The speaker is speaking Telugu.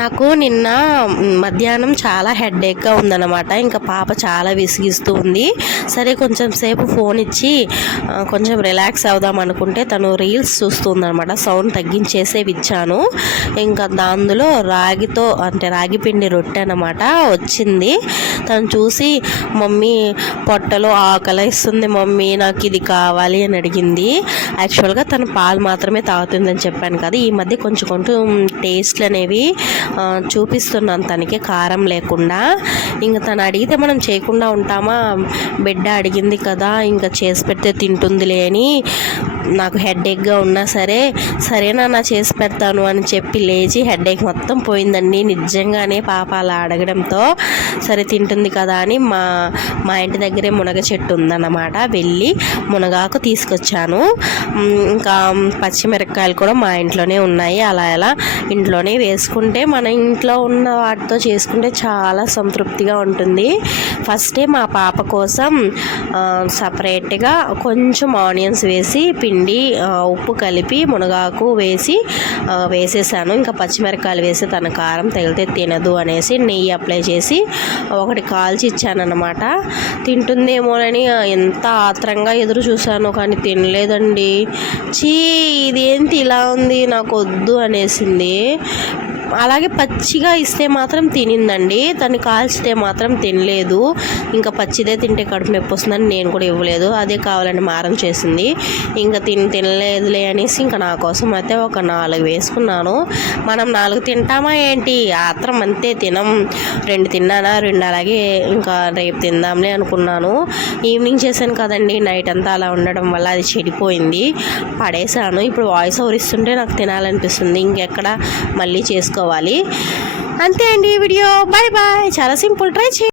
నాకు నిన్న మధ్యాహ్నం చాలా హెడేక్గా ఉందన్నమాట. ఇంకా పాప చాలా విసిగిస్తూ ఉంది. సరే కొంచెం సేపు ఫోన్ ఇచ్చి కొంచెం రిలాక్స్ అవుదాం అనుకుంటే తను రీల్స్ చూస్తుందన్నమాట. సౌండ్ తగ్గించేసే ఇచ్చాను. ఇంకా అందులో రాగితో అంటే రాగి పిండి రొట్టె అన్నమాట వచ్చింది. తను చూసి మమ్మీ పొట్టలో ఆకలిస్తుంది మమ్మీ, నాకు ఇది కావాలి అని అడిగింది. యాక్చువల్గా తను పాలు మాత్రమే తాగుతుందని చెప్పాను కదా. ఈ మధ్య కొంచెం కొంచెం టేస్ట్లు అనేవి చూపిస్తున్నాను తనకి, కారం లేకుండా. ఇంకా తను అడిగితే మనం చేయకుండా ఉంటామా, బిడ్డ అడిగింది కదా ఇంకా చేసి పెడితే తింటుందిలే అని నాకు హెడేక్గా ఉన్నా సరేనా చేసి పెడతాను అని చెప్పి లేచి హెడేక్ మొత్తం పోయిందండి నిజంగానే పాప అలా అడగడంతో. సరే తింటుంది కదా అని మా ఇంటి దగ్గరే మునగ చెట్టు ఉందన్నమాట, వెళ్ళి మునగాకు తీసుకొచ్చాను. ఇంకా పచ్చిమిరపకాయలు కూడా మా ఇంట్లోనే ఉన్నాయి. అలా ఇంట్లోనే వేసుకుంటే మన ఇంట్లో ఉన్న వాటితో చేసుకుంటే చాలా సంతృప్తిగా ఉంటుంది. ఫస్టే మా పాప కోసం సపరేట్గా కొంచెం ఆనియన్స్ వేసి పిండి ఉప్పు కలిపి మునగాకు వేసేసాను. ఇంకా పచ్చిమిరపకాయలు వేసి తన కారం తగిలితే తినదు అనేసి నెయ్యి అప్లై చేసి ఒకటి కాల్చి ఇచ్చానన్నమాట. తింటుందేమోనని ఎంత ఆత్రంగా ఎదురు చూశాను కానీ తినలేదండి. ఇదేంటి ఇలా ఉంది, నాకు వద్దు అనేసింది. అలాగే పచ్చిగా ఇస్తే మాత్రం తినిందండి, తను కాల్చితే మాత్రం తినలేదు. ఇంకా పచ్చిదే తింటే కడుపు నొప్పి వస్తుందని నేను కూడా ఇవ్వలేదు, అదే కావాలని మారం చేసింది. ఇంకా తినలేదులే అనేసి ఇంకా నా కోసం అయితే ఒక 4 వేసుకున్నాను. మనం 4 తింటామా ఏంటి, ఆత్రం అంతే, తినం. 2 తిన్నానా, 2 అలాగే ఇంకా రేపు తిందాంలే అనుకున్నాను. ఈవినింగ్ చేశాను కదండి, నైట్ అంతా అలా ఉండడం వల్ల అది చెడిపోయింది, పడేసాను. ఇప్పుడు వాయిస్ ఓవర్ ఇస్తుంటే నాకు తినాలనిపిస్తుంది, ఇంకెక్కడ మళ్ళీ చేసుకోవాలి. అంతే అండి ఈ వీడియో. Bye bye. చాలా సింపుల్, ట్రై చేయండి.